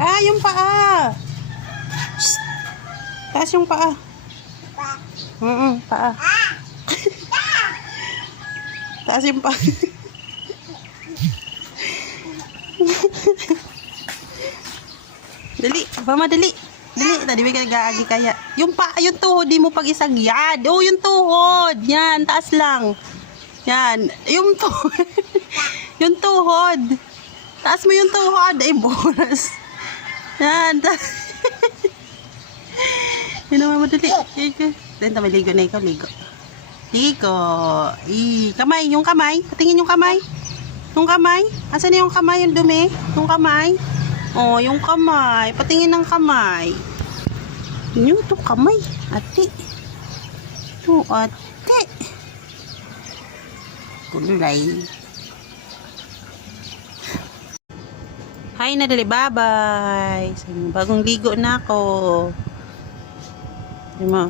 Ah, yung paa. Shh. Taas yung paa. Paa. Taas yung paa. Dali, mama dali. Dali, tadi may nag-aagi kaya. Yung paa, yung tuhod, di mo pag isagyad. Oh, yung tuhod. Yan, taas lang. Yan, yung tuhod. Yung tuhod. Taas mo yung tuhod. Ay, boras. Yan, yun naman madali. Then, ligo na ikaw, ligo. Ligo. Kamay, yung kamay. Patingin yung kamay. Yung kamay. Asan yung kamay, yung dumi? Yung kamay. Oh, yung kamay. Patingin ng kamay. Yun, ito kamay. Ate. Ito, ate. Kulay. Hi na dali, bye-bye. Bagong ligo na ako. Di mo?